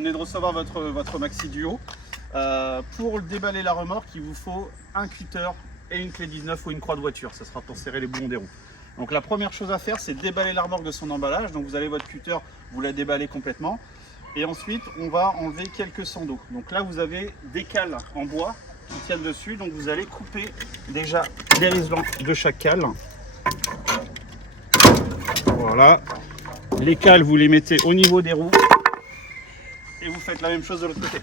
venez de recevoir votre maxi duo. Pour déballer la remorque, il vous faut un cutter et une clé 19 ou une croix de voiture. Ça sera pour serrer les boulons des roues. Donc la première chose à faire, c'est déballer la remorque de son emballage. Donc vous avez votre cutter, vous la déballez complètement. Et ensuite, on va enlever quelques sandeaux. Donc là, vous avez des cales en bois qui tiennent dessus. Donc vous allez couper déjà les riselants de chaque cale. Voilà. Les cales, vous les mettez au niveau des roues. Et vous faites la même chose de l'autre côté.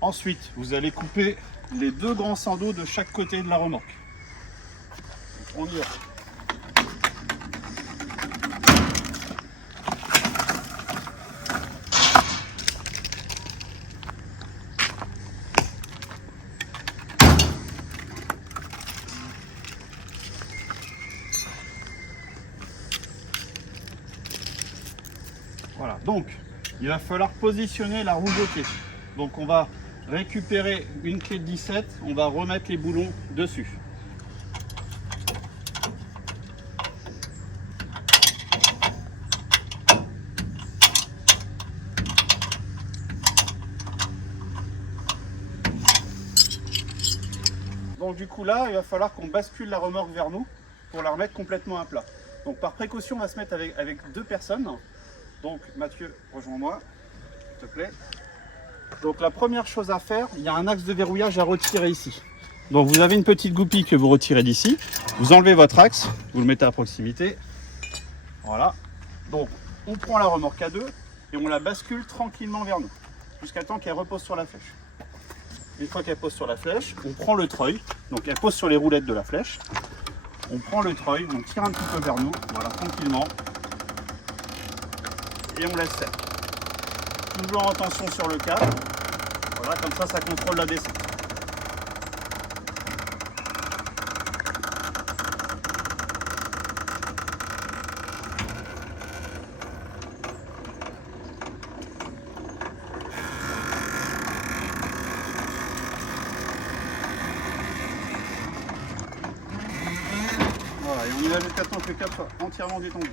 Ensuite, vous allez couper les deux grands sandeaux de chaque côté de la remorque. On y va. Voilà, donc il va falloir positionner la roue bloquée. Donc on va récupérer une clé de 17, on va remettre les boulons dessus. Donc du coup là, il va falloir qu'on bascule la remorque vers nous pour la remettre complètement à plat. Donc par précaution, on va se mettre avec deux personnes. Donc Mathieu, rejoins-moi, s'il te plaît. Donc la première chose à faire, il y a un axe de verrouillage à retirer ici. Donc vous avez une petite goupille que vous retirez d'ici. Vous enlevez votre axe, vous le mettez à proximité. Voilà. Donc on prend la remorque à deux et on la bascule tranquillement vers nous, jusqu'à temps qu'elle repose sur la flèche. Une fois qu'elle pose sur la flèche, on prend le treuil. Donc elle pose sur les roulettes de la flèche. On prend le treuil, on tire un petit peu vers nous, voilà, tranquillement. Et on laisse faire. Toujours en tension sur le câble. Voilà, comme ça contrôle la descente. Voilà, et on y va jusqu'à temps que le câble soit entièrement détendu.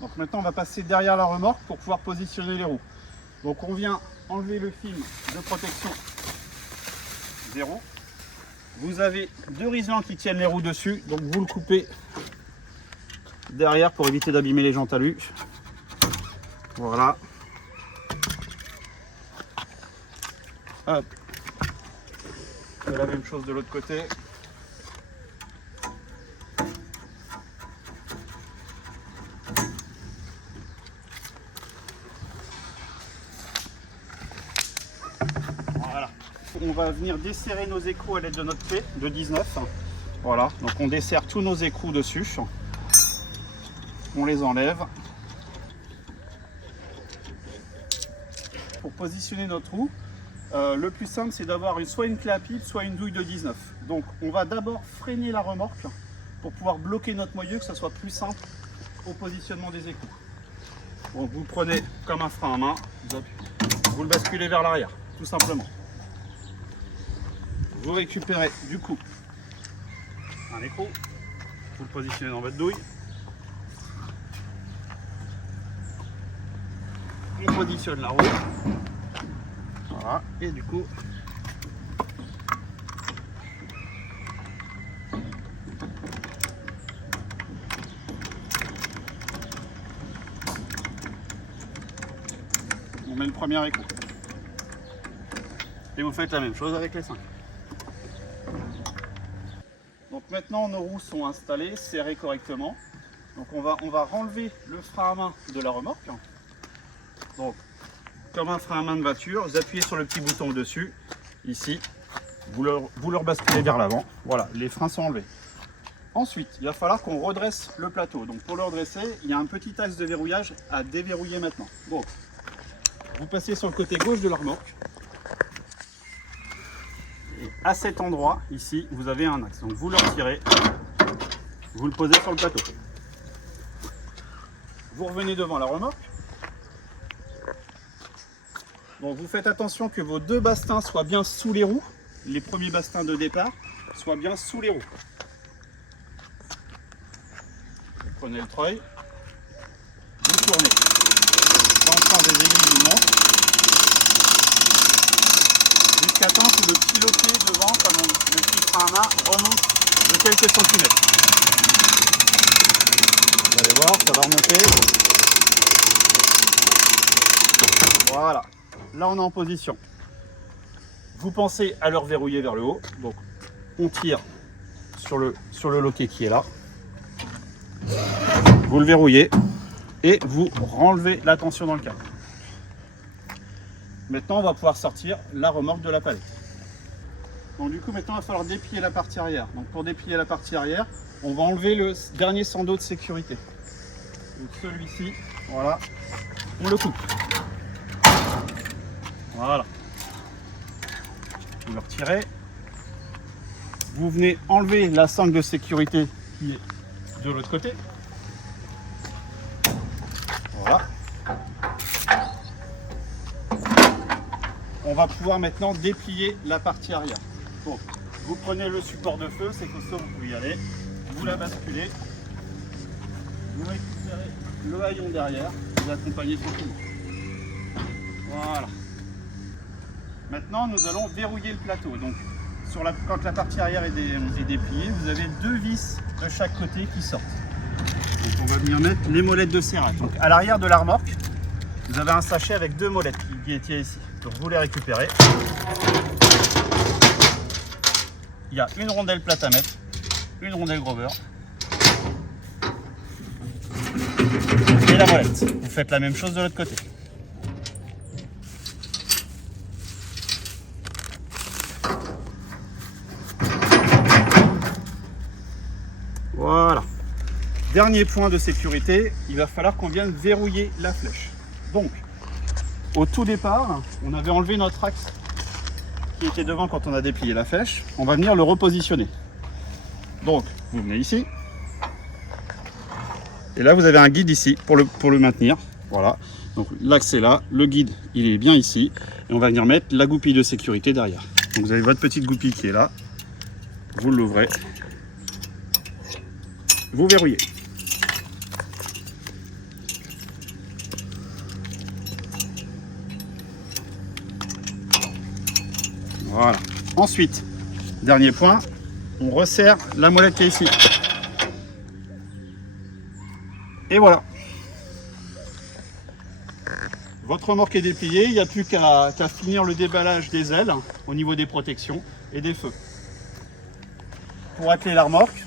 Donc maintenant on va passer derrière la remorque pour pouvoir positionner les roues. Donc on vient enlever le film de protection 0. Vous avez deux riselants qui tiennent les roues dessus, donc vous le coupez derrière pour éviter d'abîmer les jantes à lui. Voilà. Hop. Et la même chose de l'autre côté. On va venir desserrer nos écrous à l'aide de notre clé de 19. Voilà, donc on desserre tous nos écrous dessus. On les enlève. Pour positionner notre roue, le plus simple c'est d'avoir soit une clé à pipe, soit une douille de 19. Donc on va d'abord freiner la remorque pour pouvoir bloquer notre moyeu, que ça soit plus simple au positionnement des écrous. Donc vous prenez comme un frein à main, vous le basculez vers l'arrière, tout simplement. Vous récupérez du coup un écrou, vous le positionnez dans votre douille. On positionne la roue. Voilà, et du coup, on met le premier écrou. Et vous faites la même chose avec les 5. Donc maintenant nos roues sont installées, serrées correctement. Donc on va renlever le frein à main de la remorque. Donc comme un frein à main de voiture, vous appuyez sur le petit bouton au-dessus, ici, vous le rebasculez vers l'avant. Voilà, les freins sont enlevés. Ensuite, il va falloir qu'on redresse le plateau. Donc pour le redresser, il y a un petit axe de verrouillage à déverrouiller maintenant. Donc vous passez sur le côté gauche de la remorque. Et à cet endroit, ici, vous avez un axe. Donc vous le retirez, vous le posez sur le plateau. Vous revenez devant la remorque. Donc vous faites attention que vos deux bastins soient bien sous les roues, les premiers bastins de départ, soit bien sous les roues. Vous prenez le treuil, vous tournez dans le sens des aiguilles du montre, jusqu'à temps que le piloté devant, comme on le petit frein à main, remonte de quelques centimètres. Vous allez voir, ça va remonter. Voilà, là on est en position. Vous pensez à le reverrouiller vers le haut, donc on tire sur le loquet qui est là. Vous le verrouillez et vous renlevez la tension dans le câble. Maintenant on va pouvoir sortir la remorque de la palette. Donc du coup maintenant il va falloir déplier la partie arrière. Donc pour déplier la partie arrière, on va enlever le dernier sando de sécurité. Donc celui-ci, voilà, on le coupe. Voilà. Vous le retirez. Vous venez enlever la sangle de sécurité qui est de l'autre côté. Voilà. On va pouvoir maintenant déplier la partie arrière. Donc, vous prenez le support de feu, c'est costaud, vous pouvez y aller. Vous la basculez. Vous récupérez le haillon derrière. Vous accompagnez tranquillement. Voilà. Maintenant, nous allons verrouiller le plateau. Donc, quand la partie arrière est dépliée, vous avez deux vis de chaque côté qui sortent. Donc, on va venir mettre les molettes de serrage. Donc, à l'arrière de la remorque, vous avez un sachet avec deux molettes qui tient ici. Donc, vous les récupérez. Il y a une rondelle plate à mettre, une rondelle gros beurre et la molette. Vous faites la même chose de l'autre côté. Voilà. Dernier point de sécurité, il va falloir qu'on vienne verrouiller la flèche. Donc, au tout départ, on avait enlevé notre axe qui était devant quand on a déplié la flèche. On va venir le repositionner. Donc, vous venez ici. Et là, vous avez un guide ici pour le maintenir. Voilà. Donc, l'axe est là. Le guide, il est bien ici. Et on va venir mettre la goupille de sécurité derrière. Donc, vous avez votre petite goupille qui est là. Vous l'ouvrez. Vous verrouillez. Voilà. Ensuite, dernier point, on resserre la molette qui est ici. Et voilà. Votre remorque est dépliée, il n'y a plus qu'à finir le déballage des ailes au niveau des protections et des feux. Pour atteler la remorque,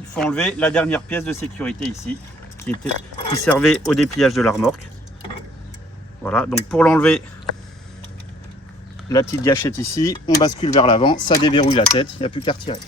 il faut enlever la dernière pièce de sécurité ici, qui servait au dépliage de la remorque. Voilà, donc pour l'enlever, la petite gâchette ici, on bascule vers l'avant, ça déverrouille la tête, il n'y a plus qu'à retirer.